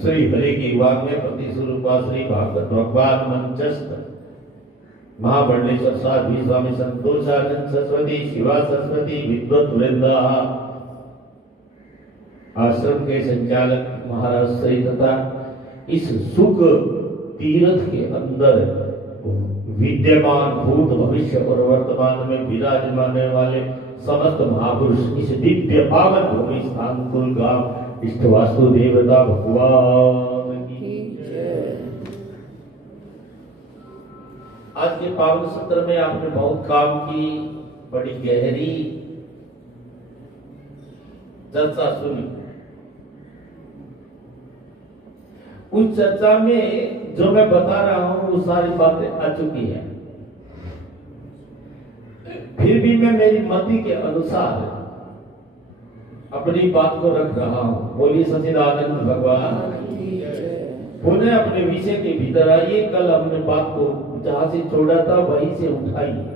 श्री हरि की वाग्मे पति स्वरूपा श्री भागवत भगवान मंचस्थ महाबंडेश्वर साध्वी स्वामी संतोषानंद सरस्वती शिवा सरस्वती विद्वत वृंद आश्रम के संचालक महाराज श्री तथा इस सुख तीर्थ के अंदर विद्यमान भूत भविष्य और वर्तमान में विराजमान वाले समस्त महापुरुष इस दिव्य पावन भूमि स्थान कुलगाम इष्ट वास्तु देवता भगवान की जय। आज के पावन सत्र में आपने बहुत काम की, बड़ी गहरी चर्चा सुनी। उस चर्चा में जो मैं बता रहा हूं वो सारी बातें आ चुकी है, फिर भी मैं मेरी मति के अनुसार अपनी बात को रख रहा हूं। बोलिए सच्चिदानंद भगवान पुनः अपने विषय के भीतर आइए। कल हमने बात को जहां से छोड़ा था वहीं से उठाइए।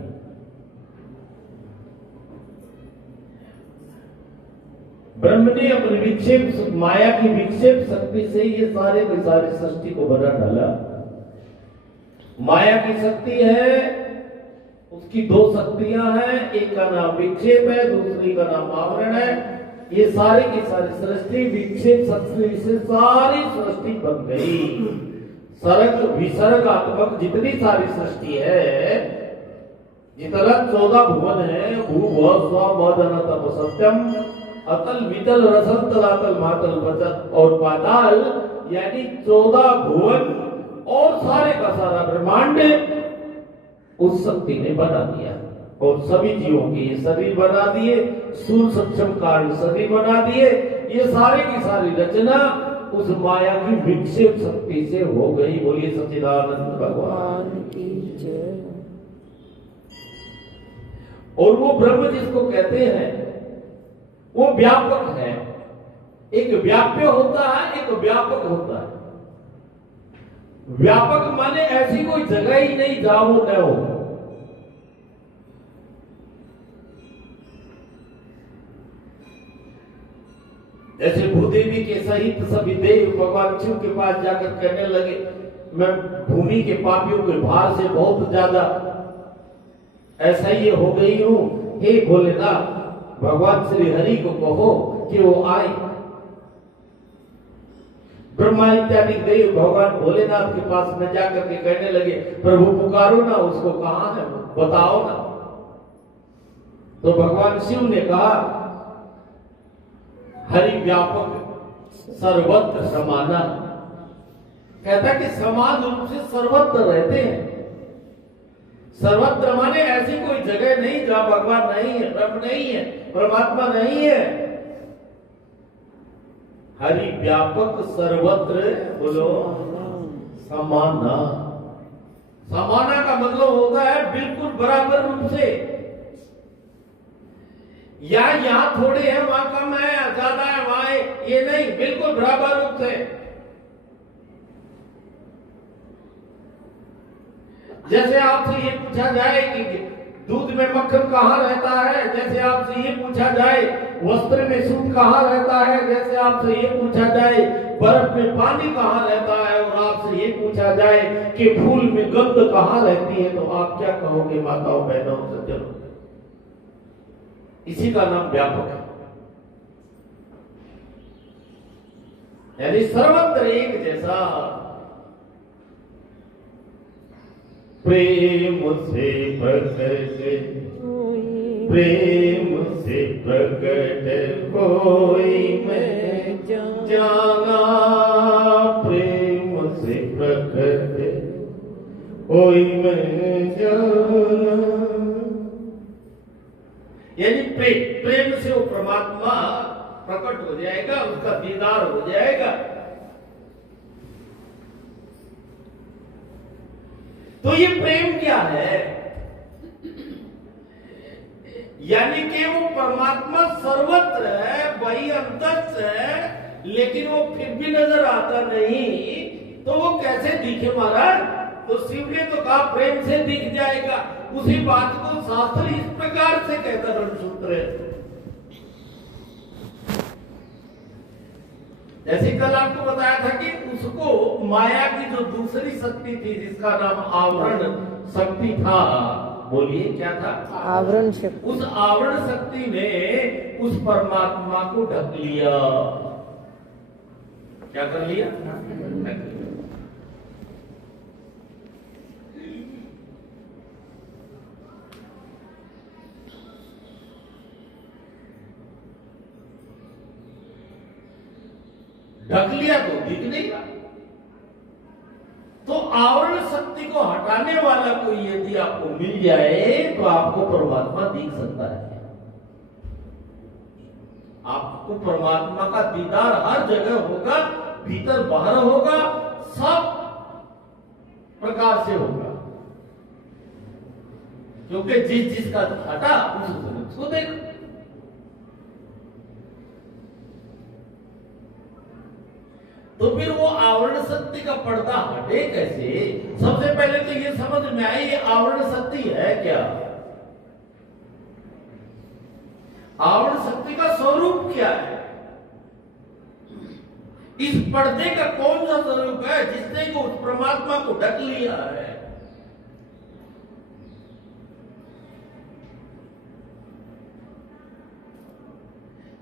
ब्रह्म ने अपने विक्षेप माया की विक्षेप शक्ति से ये सारे के सारे सृष्टि को बना डाला। माया की शक्ति है, उसकी दो शक्तियां हैं, एक का नाम विक्षेप है, दूसरी का नाम आवरण है। ये सारे की सारी सृष्टि विक्षेप शक्ति से सारी सृष्टि बन गई। सर्ग विसर्गात्मक जितनी सारी सृष्टि है, जितना 14 भुवन है, भूभ स्व मदन तप सत्यम अतल वितल रसल तलातल मातल पचत और पाताल, यानी 14 भुवन और सारे का सारा ब्रह्मांड उस शक्ति ने बना दिया। और सभी जीवों के शरीर बना दिए, सूर्य सक्षम कारण शरीर बना दिए। ये सारे की सारी रचना उस माया की विक्षेप शक्ति से हो गई। बोलिए सच्चिदानंद भगवान की जय। और वो ब्रह्म जिसको कहते हैं वो व्यापक है। एक व्याप्य होता है, एक व्यापक होता है। व्यापक माने ऐसी कोई जगह ही नहीं जहां वो न हो। जैसे भूदेवी के सहित सभी देव भगवान शिव के पास जाकर कहने लगे, मैं भूमि के पापियों के भार से बहुत ज्यादा ऐसा ही हो गई हूं, हे भोलेनाथ भगवान श्री हरि को कहो कि वो आए। ब्रह्मा इत्यादि देव भगवान भोलेनाथ के पास में जाकर के कहने लगे, प्रभु पुकारो ना, उसको कहां है बताओ ना। तो भगवान शिव ने कहा हरि व्यापक सर्वत्र समाना, कहता कि समान रूप से सर्वत्र रहते हैं। सर्वत्र माने ऐसी कोई जगह नहीं जहां भगवान नहीं है, ब्रह्म नहीं है, परमात्मा नहीं है। हरि व्यापक सर्वत्र, बोलो समाना। समाना का मतलब होता है बिल्कुल बराबर रूप से, या यहां थोड़े हैं वहां कम है, ज्यादा है वहां है, ये नहीं, बिल्कुल बराबर रूप से। जैसे आपसे ये पूछा जाए कि दूध में मक्खन कहाँ रहता है, जैसे आपसे ये पूछा जाए वस्त्र में सूत कहाँ रहता है, जैसे आपसे ये पूछा जाए बर्फ में पानी कहाँ रहता है, और आपसे ये पूछा जाए कि फूल में गंध कहाँ रहती है, तो आप क्या कहोगे माताओं बहनों सज्जनों? इसी का नाम व्यापक है, यानी सर्वत्र एक जैसा। प्रेम से प्रकट, प्रेम से प्रकट कोई मैं जाना, प्रेम से प्रकट कोई मैं जाना। यानी प्रेम से वो परमात्मा प्रकट हो जाएगा, उसका दीदार हो जाएगा। तो ये प्रेम क्या है? यानी कि वो परमात्मा सर्वत्र है, वही अंतस्थ है, लेकिन वो फिर भी नजर आता नहीं, तो वो कैसे दिखे महाराज? तो शिव ने तो कहा प्रेम से दिख जाएगा। उसी बात को शास्त्र इस प्रकार से कहता रणसूत्र है। जैसे कल आपको बताया था कि उसको माया की जो दूसरी शक्ति थी जिसका नाम आवरण शक्ति था, बोलिए क्या था? आवरण शक्ति। उस आवरण शक्ति ने उस परमात्मा को ढक लिया। क्या कर लिया? ढक लिया। ढक लिया तो दिख नहीं रहा। तो आवरण शक्ति को हटाने वाला कोई यदि आपको मिल जाए तो आपको परमात्मा दिख सकता है। आपको परमात्मा का दीदार हर जगह होगा, भीतर बाहर होगा, सब प्रकार से होगा, क्योंकि जिसका हटा उसको देखो। तो फिर वो आवरण शक्ति का पर्दा हटे कैसे? सबसे पहले तो ये समझ में आए ये आवरण शक्ति है क्या? आवरण शक्ति का स्वरूप क्या है? इस पर्दे का कौन सा स्वरूप है जिसने को उस परमात्मा को ढक लिया है?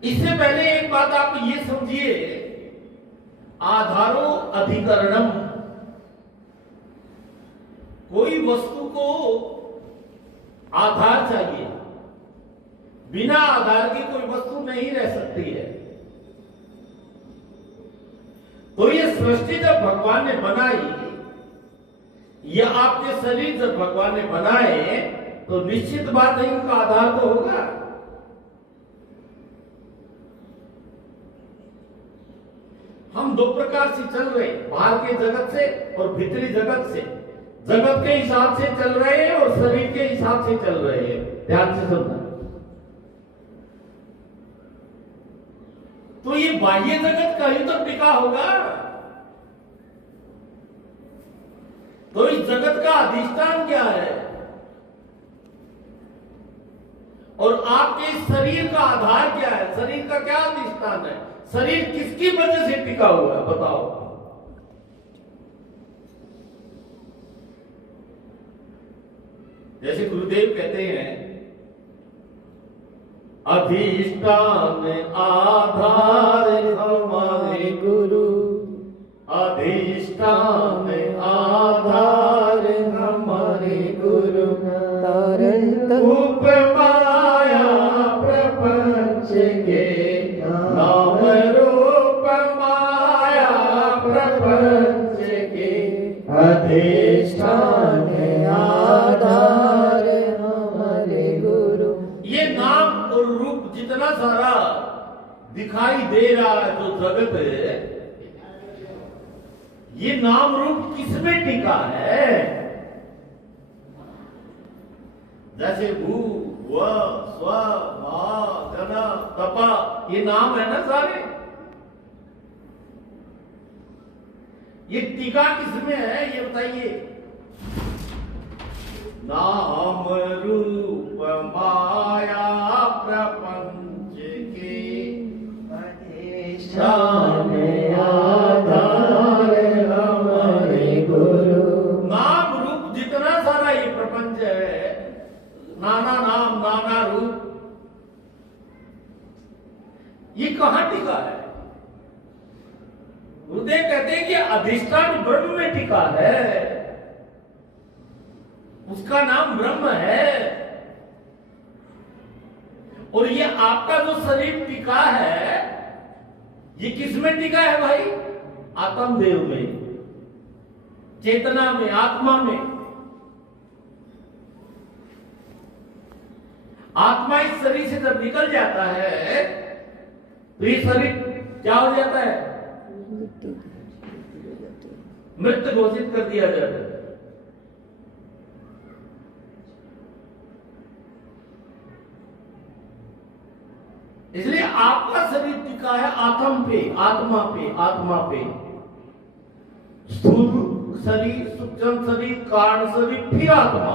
इससे पहले एक बात आप ये समझिए, आधारो अधिकरणम। कोई वस्तु को आधार चाहिए, बिना आधार की कोई वस्तु नहीं रह सकती है। तो ये सृष्टि जब भगवान ने बनाई, या आपके शरीर जब भगवान ने बनाए, तो निश्चित बात है इनका आधार तो होगा। हम दो प्रकार से चल रहे, बाहर के जगत से और भीतरी जगत से। जगत के हिसाब से चल रहे हैं और शरीर के हिसाब से चल रहे हैं। ध्यान से सुनना। तो ये बाह्य जगत कहीं तो टिका होगा, तो इस जगत का अधिष्ठान क्या है? और आपके शरीर का आधार क्या है? शरीर का क्या अधिष्ठान है? शरीर किसकी वजह से टिका हुआ है? बताओ। जैसे गुरुदेव कहते हैं, अधिष्ठान आधार हमारे गुरु, अधिष्ठान आधार हमारे गुरु, तारण रूप माया इतना सारा दिखाई दे रहा है जो जगत है, ये नाम रूप किसमें टिका है? जैसे भू व स्व भा जन तपा, ये नाम है ना सारे, ये टीका किसमें है ये बताइए? नाम रूप माया प्रपंच के अधिष्ठान आधार हमारे गुरु। नाम रूप जितना सारा ये प्रपंच है, नाना नाम नाना रूप, ये कहां टिका है? गुरुदेव कहते हैं कि अधिष्ठान ब्रह्म में टिका है, उसका नाम ब्रह्म है। और ये आपका जो शरीर टिका है, ये किस में टिका है भाई? आत्मदेव में, चेतना में, आत्मा में। आत्मा इस शरीर से जब निकल जाता है तो ये शरीर क्या हो जाता है? मृत घोषित कर दिया जाता है। इसलिए आपका शरीर टिका है आत्म पे, आत्मा पे, आत्मा पे। स्थूल शरीर, सूक्ष्म शरीर, कारण शरीर, फिर आत्मा।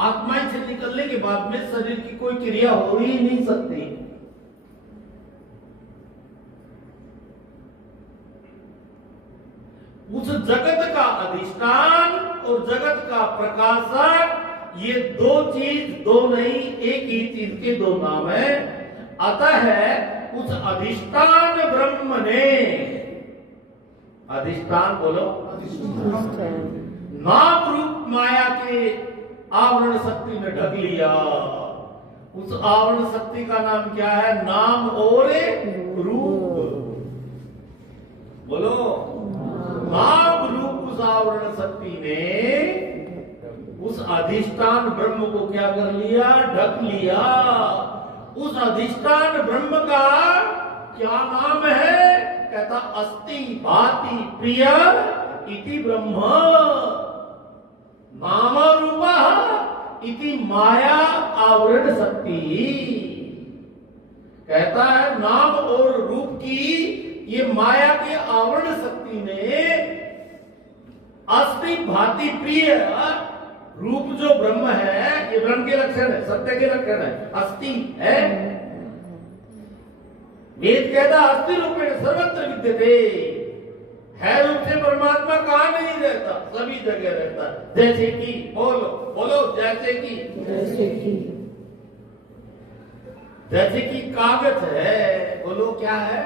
आत्मा से निकलने के बाद में शरीर की कोई क्रिया हो ही नहीं सकती। उस जगत का अधिष्ठान और जगत का प्रकाशक, ये दो चीज, दो नहीं एक ही चीज के दो नाम है। अतः उस अधिष्ठान ब्रह्म ने, अधिष्ठान बोलो, नाम रूप माया के आवरण शक्ति में ढक लिया। उस आवरण शक्ति का नाम क्या है? नाम और रूप। बोलो, नाम रूप उस आवरण शक्ति ने उस अधिष्ठान ब्रह्म को क्या कर लिया? ढक लिया। उस अधिष्ठान ब्रह्म का क्या नाम है? कहता अस्ति भाति प्रिय इति ब्रह्म नाम रूपः इति माया आवरण शक्ति। कहता है नाम और रूप की ये माया के आवरण शक्ति ने अस्ति भाति प्रिय, रूप जो ब्रह्म है, ये ब्रह्म के लक्षण है, सत्य के लक्षण है, अस्ति है। वेद कहता अस्ति रूपेण सर्वत्र विद्यते, है रूप से परमात्मा कहां नहीं रहता? सभी जगह रहता है। जैसे कि, बोलो बोलो, जैसे कि, जैसे कि कागज है, बोलो क्या है?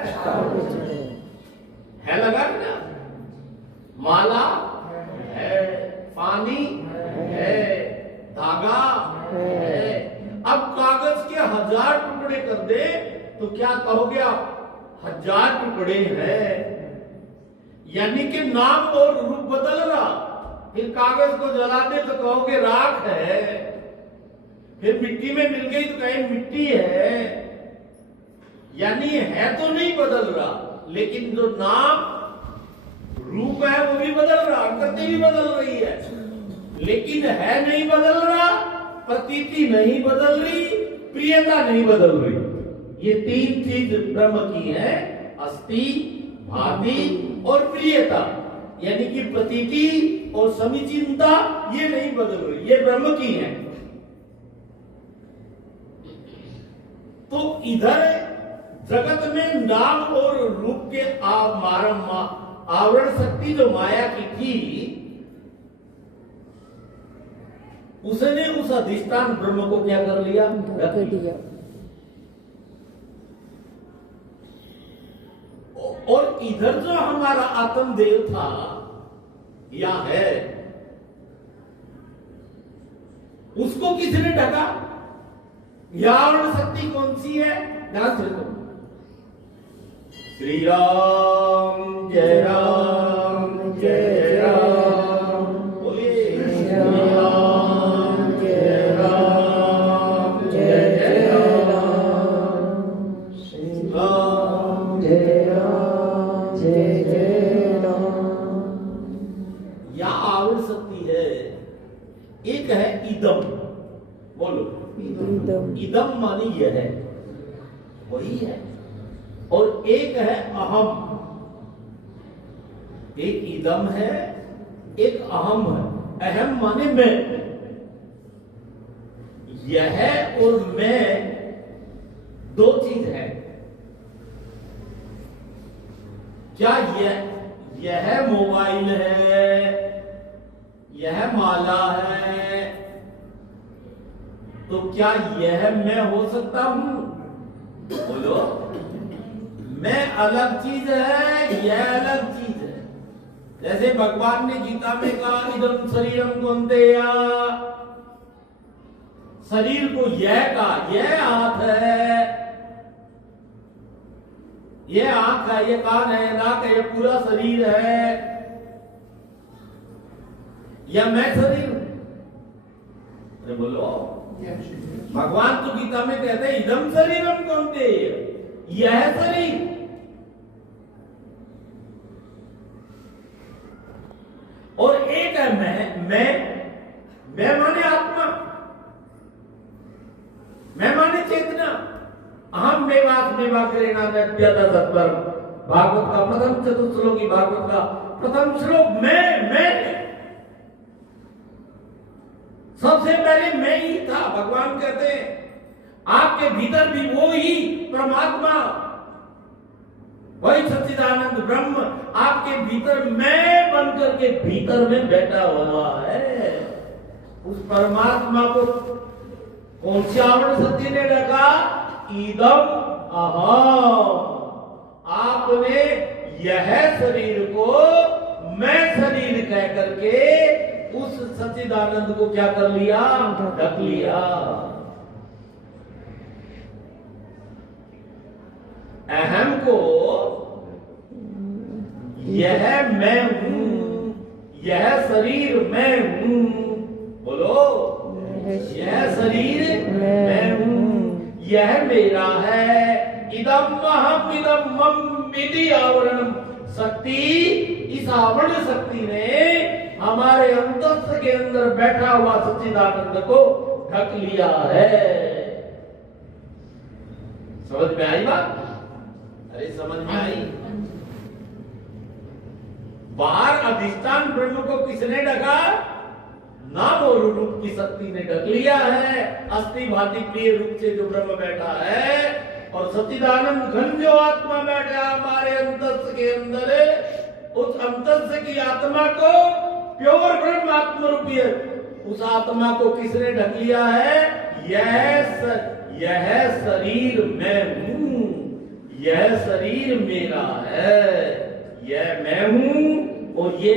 है लगा ना? माला है, पानी है, धागा है। अब कागज के 1000 टुकड़े कर दे तो क्या कहोगे आप? 1000 टुकड़े हैं। यानी कि नाम और रूप बदल रहा। फिर कागज को जला दे तो कहोगे राख है, फिर मिट्टी में मिल गई तो कहें मिट्टी है। यानी है तो नहीं बदल रहा, लेकिन जो नाम रूप है वो भी बदल रहा, आकृति भी बदल रही है, लेकिन है नहीं बदल रहा, प्रतीति नहीं बदल रही, प्रियता नहीं बदल रही। ये तीन चीज ब्रह्म की है, अस्ति, भाति और प्रियता। यानी कि प्रतीति और समीचीनता ये नहीं बदल रही, ये ब्रह्म की है। तो इधर जगत में नाम और रूप के आवरण शक्ति जो माया की थी, उसने उस अधिष्ठान ब्रह्म को क्या कर लिया? रख दिया। और इधर जो हमारा आत्मदेव था या है, उसको किसने ढका? यह आवरण शक्ति कौन सी है? ध्यान से देखो। श्री राम जय राम जय राम, बोलिए श्री राम जय राम इदम, बोलो इदम माने यह है, वही है। और एक है अहम, एक इदम है, एक अहम है। अहम माने मैं, यह और मैं दो चीज है। क्या यह मोबाइल है, यह माला है, तो क्या यह मैं हो सकता हूं? बोलो, मैं अलग चीज है, यह अलग चीज है। जैसे भगवान ने गीता में कहा इदम शरीरम कौन्तेय, शरीर को यह कहा, यह हाथ है, यह आंख है, यह कान है, नाक है, यह पूरा शरीर है, या मैं शरीर हूं? अरे बोलो, भगवान तो गीता में कहते हैं इदम शरीरम कौन्तेय, यह शरीर। और एक है मैं माने आत्मा, मैं माने चेतना। अहम मेवास मेवाग्रेणा नद्यत सत्वर, भागवत का प्रथम चतुश्लोकी, भागवत का प्रथम श्लोक मैं सबसे पहले मैं ही था। भगवान कहते हैं आपके भीतर भी वो ही परमात्मा, वही सच्चिदानंद ब्रह्म आपके भीतर मैं बनकर के भीतर में बैठा हुआ है। उस परमात्मा को कौन सी आवरण शक्ति ने ढका? इदम अहम। आपने यह शरीर को मैं शरीर कह करके उस सच्चिदानंद को क्या कर लिया? ढक लिया। अहम को यह मैं हूं, यह शरीर मैं हूं, बोलो, यह शरीर मैं हूं, यह मेरा है। इदम अहम इदम मम इति आवरणम शक्ति, इस आवरण शक्ति ने हमारे अंतस्थ के अंदर बैठा हुआ सच्चिदानंद को ढक लिया है। समझ में आई बात? अरे समझ में आई? बाहर अधिष्ठान ब्रह्म को किसने ढका? नाम और रूप की शक्ति ने ढक लिया है। अस्थि भांति प्रिय रूप से जो ब्रह्म बैठा है और सच्चिदानंद घन जो आत्मा बैठा हमारे अंतस्थ के अंदर, उस अंतस्थ की आत्मा को प्योर ब्रह्म आत्म रूपी है, उस आत्मा को किसने ढक लिया है? यह शरीर मैं हूं, यह शरीर मेरा है, यह मैं हूं और ये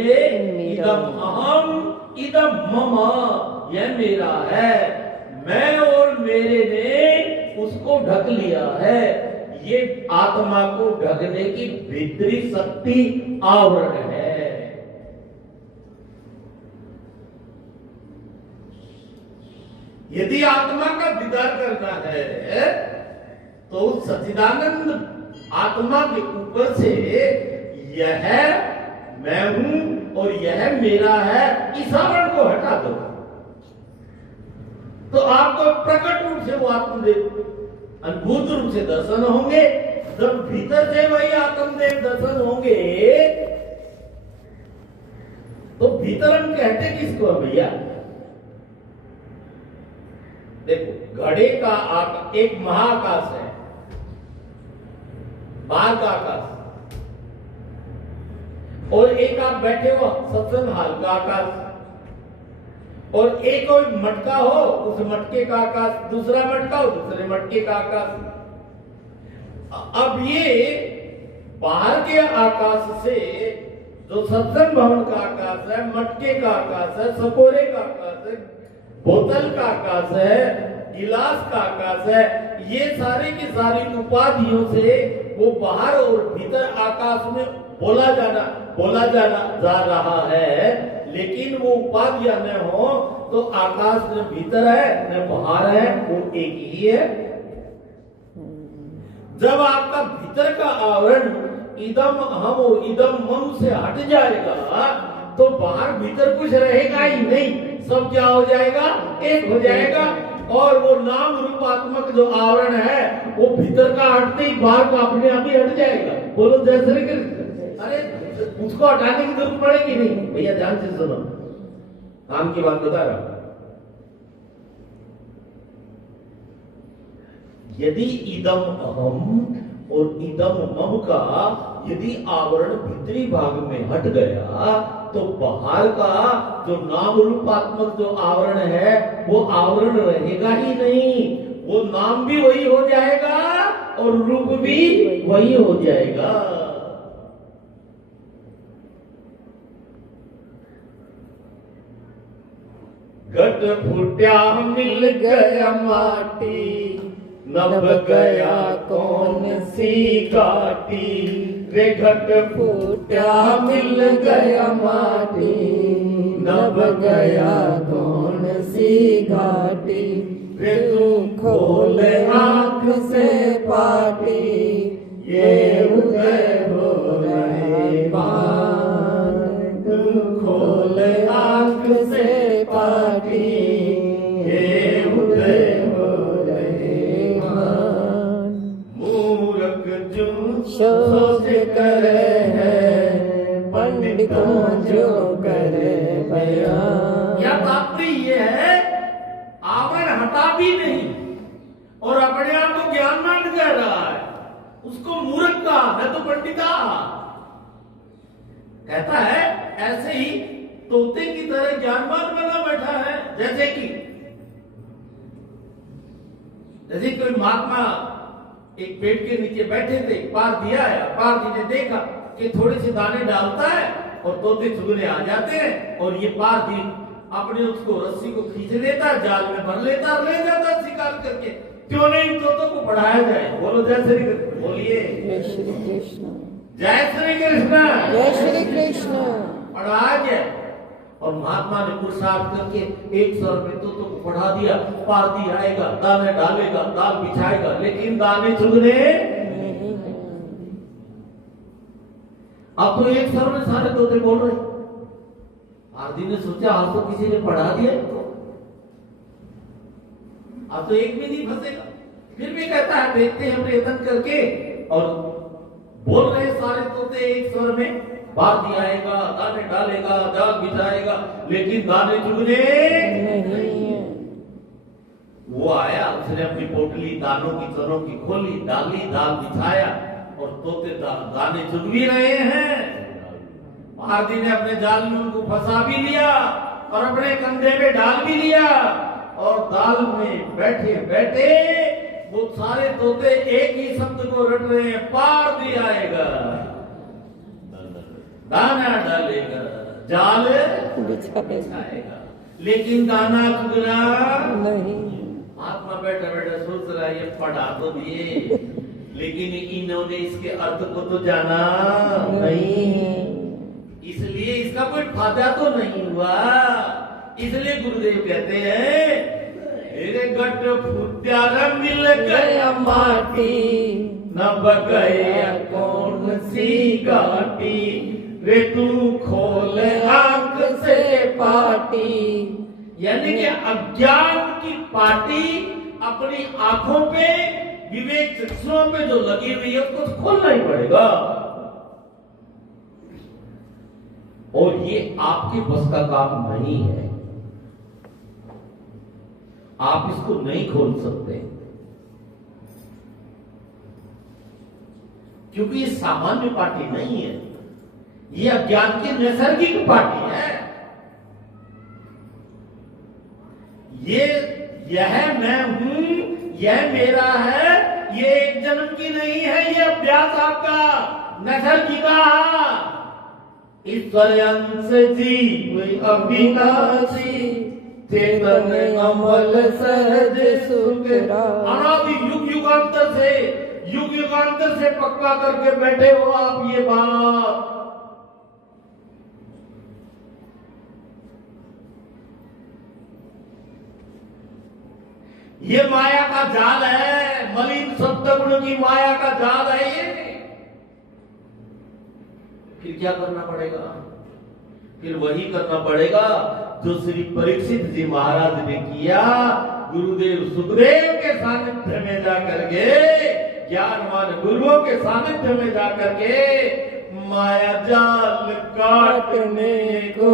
इदम अहम इदम मम, यह मेरा है। मैं और मेरे ने उसको ढक लिया है। ये आत्मा को ढकने की भीतरी शक्ति आवरण है। यदि आत्मा का दीदार करना है तो उस सच्चिदानंद आत्मा के ऊपर से यह मैं हूं और यह मेरा है, इस आवरण को हटा दो तो आपको प्रकट रूप से वो आत्मदेव अनुभूत रूप से दर्शन होंगे। जब भीतर से वही आत्मदेव दर्शन होंगे तो भीतर हम कहते किसको है भैया? देखो, घड़े का एक महाकाश है, बाहर का आकाश, और एक आप बैठे हो सत्संग हाल का आकाश, और एक कोई मटका हो उस मटके का आकाश, दूसरा मटका हो दूसरे मटके का आकाश। अब ये बाहर के आकाश से जो सत्संग भवन का आकाश है, मटके का आकाश है, सकोरे का आकाश है, बोतल का आकाश है, गिलास का आकाश है, ये सारी की सारी उपाधियों से वो बाहर और भीतर आकाश में बोला जाना जा रहा है। लेकिन वो उपाधियां न हो तो आकाश न भीतर है न बाहर है, वो एक ही है। जब आपका भीतर का आवरण इदम अहम और इदम मम से हट जाएगा तो बाहर भीतर कुछ रहेगा ही नहीं। सब क्या हो जाएगा, एक हो जाएगा। और वो नाम रूपात्मक जो आवरण है वो भीतर का हटते ही बाहर का अपने आप ही हट जाएगा। बोलो जय श्री कृष्ण। अरे उसको हटाने की जरूरत पड़ेगी नहीं। भैया ध्यान से सुनो, काम की बात बता रहा। यदि इदम अहम और इदम मम का यदि आवरण भीतरी भाग में हट गया तो बाहर का जो नाम रूपात्मक जो आवरण है वो आवरण रहेगा ही नहीं। वो नाम भी वही हो जाएगा और रूप भी वही हो जाएगा। घट फूटा मिल गया माटी, नभ गया कौन सी घाटी। रे घट फूटा मिल गया माटी, नभ गया कौन सी घाटी। रे तू खोल आँख से पाटी, ये उदय हो रहे पान। तू खोल आँख से पाटी, ये उदय हो रहे पान। मूर्ख जो सोच करे है, पंडितों जो करे बयान। या तात्पर्य ये है, आवरण हटा भी नहीं और अपने आप को ज्ञानवान कह रहा है। उसको मूर्ख का न तो पंडिता कहता है। ऐसे ही तोते की तरह ज्ञानवान बना बैठा है। जैसे कोई महात्मा एक पेड़ के नीचे बैठे थे, पारधी आया। पारधी ने देखा कि थोड़े से दाने डालता है और तोते चुगने आ जाते हैं और ये पारधी अपने उसको रस्सी को खींच लेता, जाल में भर लेता और ले जाता शिकार करके। क्यों नहीं तोतों को पढ़ाया जाए। बोलो जय श्री कृष्ण। बोलिए जय श्री कृष्ण। जय श्री कृष्ण। जय श्री कृष्ण। पढ़ाया जाए। और महात्मा ने पुरुषार्थ करके 100 रुपए तोतों को पढ़ा दिया। पारधी आएगा, दाने डालेगा, दाल बिछाएगा, लेकिन दाने चुगने। अब तो 100 में सारे तोते बोल रहे। पारधी ने सोचा आज तो किसी ने पढ़ा दिया, अब तो एक भी नहीं फंसेगा। फिर भी कहता है देखते हैं प्रयत्न करके। और बोल रहे सारे तोते 100 में। पारधी आएगा, दाने डालेगा, जाल बिछाएगा, लेकिन दाने चुगने नहीं। वो आया, उसने अपनी पोटली दानों की चनों की खोली, डाली, दाल बिछाया और तोते दाने चुग भी रहे हैं। पारधी ने अपने जाल में उनको फंसा भी लिया और अपने कंधे पे डाल भी लिया। और दाल में बैठे बैठे वो सारे तोते एक ही शब्द को रट रहे हैं, पारधी आएगा, दाना डालेगा, जाल बिछाएगा, लेकिन दाना चुगना नहीं। आत्मा बैठा बैठा सोच रहा है ये पढ़ा तो दिए, लेकिन इन्होंने इसके अर्थ को तो जाना नहीं, इसलिए इसका कोई फायदा तो नहीं हुआ। इसलिए गुरुदेव कहते हैं मेरे गट फुट्यारा मिल गया माटी, नभ गया कौन सी घाटी। रे तू खोल आंख से पाटी, यानी कि अज्ञान की पाटी अपनी आंखों पे, विवेक चक्षुओं पे जो लगी हुई है उसको तो खोलना ही पड़ेगा। और ये आपके बस का काम नहीं है, आप इसको नहीं खोल सकते, क्योंकि ये सामान्य पार्टी नहीं है, ये अज्ञान की नैसर्गिक पार्टी है। यह मैं हूं, यह मेरा है, ये एक जन्म की नहीं है, ये अभ्यास आपका नैसर्गिक ईश्वर अंश जीव अविनाशी, चेतन अमल सहज सुख। अनादि युग युगांतर से पक्का करके बैठे हो आप ये बात। ये माया का जाल है, मलिन सप्तगुण की माया का जाल है ये। फिर क्या करना पड़ेगा? फिर वही करना पड़ेगा जो श्री परीक्षित जी महाराज ने किया, गुरुदेव सुखदेव के सानिध्य में जाकर के, ज्ञानवान गुरुओं के सानिध्य में जाकर के माया जाल काटने को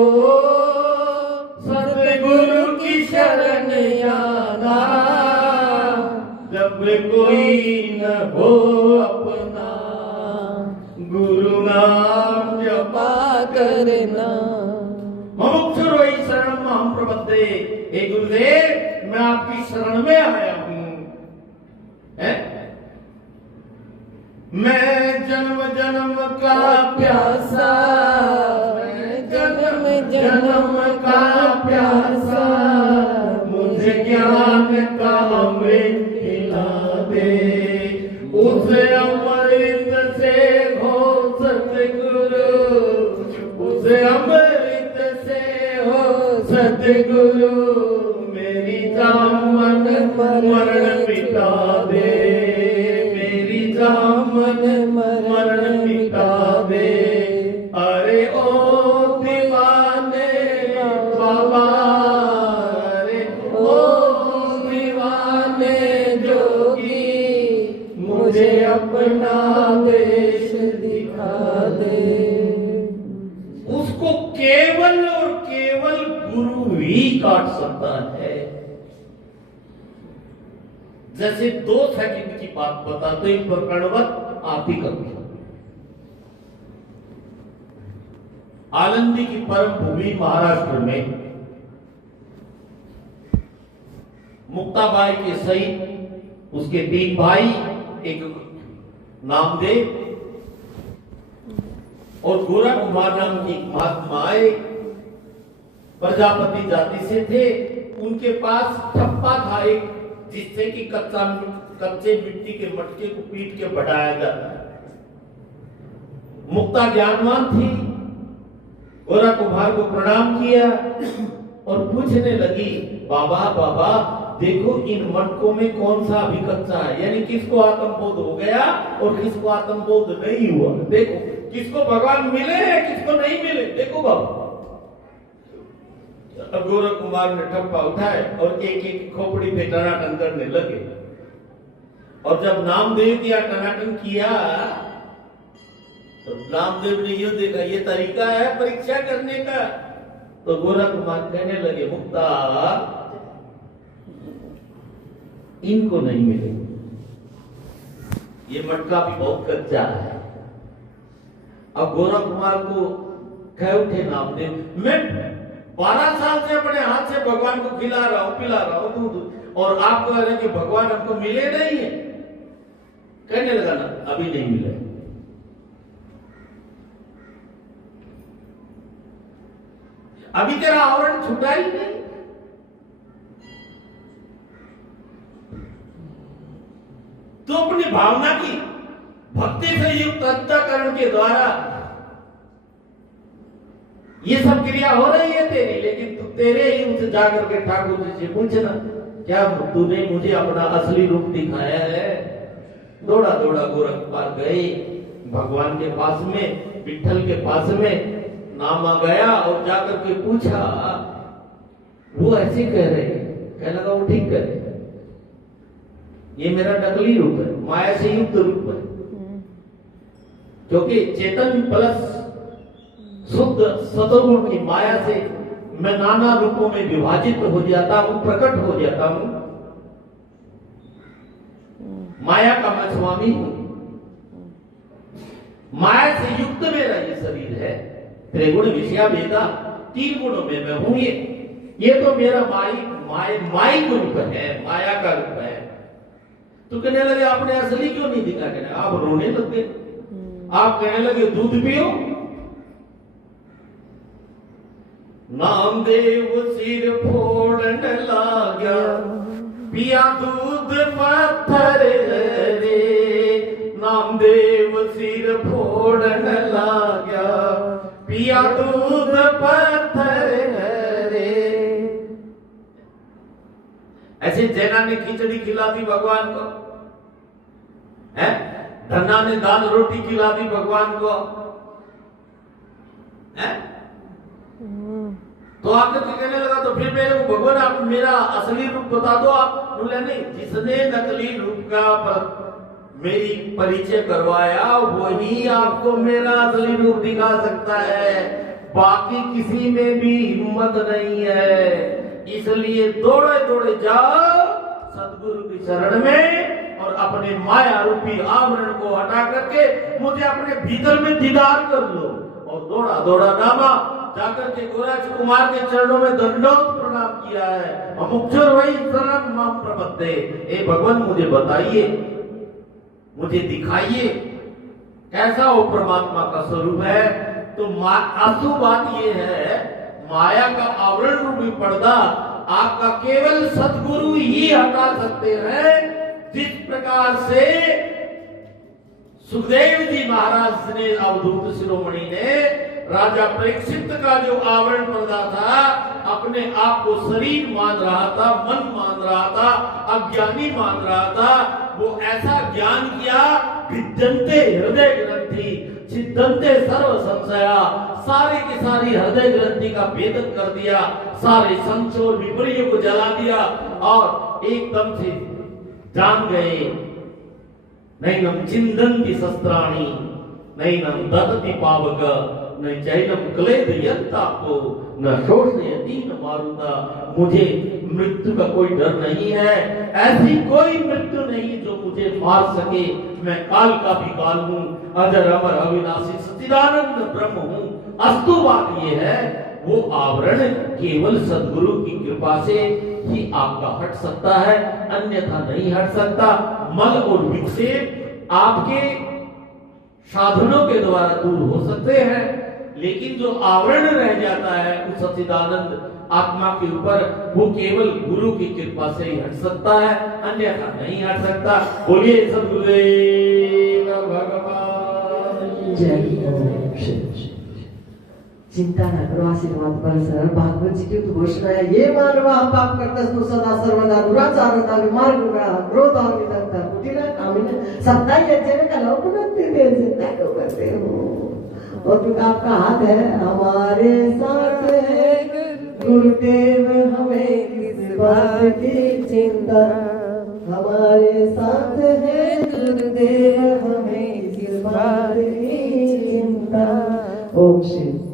सतगुरु की शरण आना, जब कोई न हो अपना गुरु नाम जपा करना। मुमुक्षुर वही शरण हम प्रबद्धे। हे गुरुदेव, मैं आपकी शरण में आया हूं। मैं जन्म जन्म का प्यासा, मैं जन्म जन्म का प्यासा, मुझे ज्ञान का अमृत पिला दे, उसे अमृत से हो सतगुरु, उसे अमृत से हो सतगुरु, मेरी जामन मरण मिटा दे, मेरी जामन मरण मिटा दे। अरे ओ दीवाने बाबा, अरे ओ दीवाने जोगी, मुझे अपना देश दिखा दे। उसको केवल और केवल गुरु ही काट सकता है। जैसे 2 सेकंड की बात बता तो एक प्रकरणवत आप ही कभी आलंदी की परम भूमि महाराष्ट्र में मुक्ताबाई के सहित उसके 3 भाई, एक नामदेव और गोरा कुमार नाम की महात्मा आए, प्रजापति जाति से थे। उनके पास ठप्पा था एक, जिससे कि कच्चे मिट्टी के मटके को पीट के बढ़ाया जाता है। मुक्ता ज्ञानवान थी, गोरा कुमार को प्रणाम किया और पूछने लगी, बाबा बाबा देखो इन मटकों में कौन सा अभी कच्चा है, यानी किसको आत्मबोध हो गया और किसको आत्मबोध नहीं हुआ। देखो किसको भगवान मिले किसको नहीं मिले, देखो बाबा। अब गोरा कुमार ने ठप्पा उठाए और एक एक खोपड़ी पे टनाटन करने लगे। और जब नामदेव किया टनाटन किया तो नामदेव ने ये देखा ये तरीका है परीक्षा करने का। तो गोरा कुमार कहने लगे, मुक्ता इनको नहीं मिले, ये मटका भी बहुत कच्चा है। अब गोरा कुमार को कह उठे नामदेव, मैं 12 साल से अपने हाथ से भगवान को खिला रहा हूं पिला रहा हूं दूध, और आप कह रहे हैं कि भगवान हमको मिले नहीं है। कहने लगा ना अभी नहीं मिले। अभी तेरा आवरण छूटा ही नहीं। तो अपनी भावना की भक्ति से युक्त अंतःकरण के द्वारा ये सब क्रिया हो रही है तेरी, लेकिन तू तेरे ही उसे जाकर के ठाकुर जी से पूछना, क्या तूने मुझे अपना असली रूप दिखाया है। दौड़ा दौड़ा गोरखपाल गए भगवान के पास में, विठल के पास में नाम आ गया और जाकर के पूछा। वो ऐसे कह रहे, कहने लगा वो ठीक कह रहे, ये मेरा नकली रूप है, माया से युक्त रूप है, क्योंकि चेतन प्लस शुद्ध सतगुण की माया से मैं नाना रूपों में विभाजित हो जाता हूं, प्रकट हो जाता हूं। माया का मैं स्वामी हूं, माया से युक्त मेरा ये शरीर है। त्रिगुण विषया वेदा 3 गुणों में मैं हूं। ये तो मेरा माइक रूप है, माया का रूप है। तो कहने लगे आपने असली क्यों नहीं दिखा। कहने आप रोने लगे, आप कहने लगे दूध पियो। नामदेव सिर फोड़ने लगा, पिया दूध पत्थर रे। नामदेव सिर फोड़ने लगा, पिया दूध पत्थर रे। ऐसे जैना ने खिचड़ी खिला दी भगवान को, है धन्ना ने दाल रोटी खिला दी भगवान को, है तो आकर के कहने लगा तो फिर मेरे को भगवान आप मेरा असली रूप बता दो। आप बोले नहीं, जिसने नकली रूप का मेरी परिचय करवाया वही आपको मेरा असली रूप दिखा सकता है, बाकी किसी में भी हिम्मत नहीं है। इसलिए दौड़े दौड़े जाओ सदगुरु की शरण में और अपने माया रूपी आवरण को हटा करके मुझे अपने भीतर में दीदार कर लो। और दौड़ा दौड़ा नामा जाकर के गोरक्ष कुमार के चरणों में दंडोत प्रणाम किया है। अमुक्षर वही शरण माम प्रपद्ये। ए भगवान मुझे बताइए, मुझे दिखाइए कैसा वो परमात्मा का स्वरूप है। तो आसू बात ये है, माया का आवरण रूपी पर्दा आपका केवल सद्गुरु ही हटा सकते हैं। जिस प्रकार से सुखदेव जी महाराज ने, अवधूत शिरोमणि ने राजा परीक्षित का जो आवरण पर्दा था, अपने आप को शरीर मान रहा था, मन मान रहा था, अज्ञानी मान रहा था, वो ऐसा ज्ञान किया भिद्यन्ते हृदय ग्रंथि छिद्यन्ते सर्व संशया। सारी की सारी हृदय ग्रंथि का भेदन कर दिया, सारे संशय और विपर्यों को जला दिया और एकदम से जान गए नैनम चिंदन्ति शस्त्राणि नैनम ददति पावक न चैनम क्लेद यत्तापो न शोषयति न मारुता। मुझे मृत्यु का कोई डर नहीं है, ऐसी कोई मृत्यु नहीं जो मुझे मार सके। मैं काल का भी काल हूँ, अजर अमर अविनाशी सच्चिदानंद ब्रह्म हूँ। अस्तु बात ये है, वो आवरण केवल सद्गुरु की कृपा से ही आपका हट सकता है, अन्यथा नहीं हट सकता। मल और विक्षेप आपके साधनों के द्वारा दूर हो सकते हैं, लेकिन जो आवरण रह जाता है उस सच्चिदानंद आत्मा के ऊपर, वो केवल गुरु की कृपा से ही हट सकता है, अन्यथा नहीं हट सकता। बोलिए सद्गुरुदेव भगवान जय। चिंता न करो, आशीर्वाद बरसर। भागवत जी की घोषणा है, ये मानवा पाप करतस्तु सदा सर्वदा दुराचारता विमार्गुणा क्रोधान्वितः कुटिला कामिना सप्ताह यज्ञ का लोकनत्ति दे चिंता क्यों करते हो। और फिर आपका हाथ है, हमारे साथ है गुरुदेव, हमें किस बात की चिंता। हमारे साथ है गुरुदेव, हमें किस बात की चिंता। ओम शिव।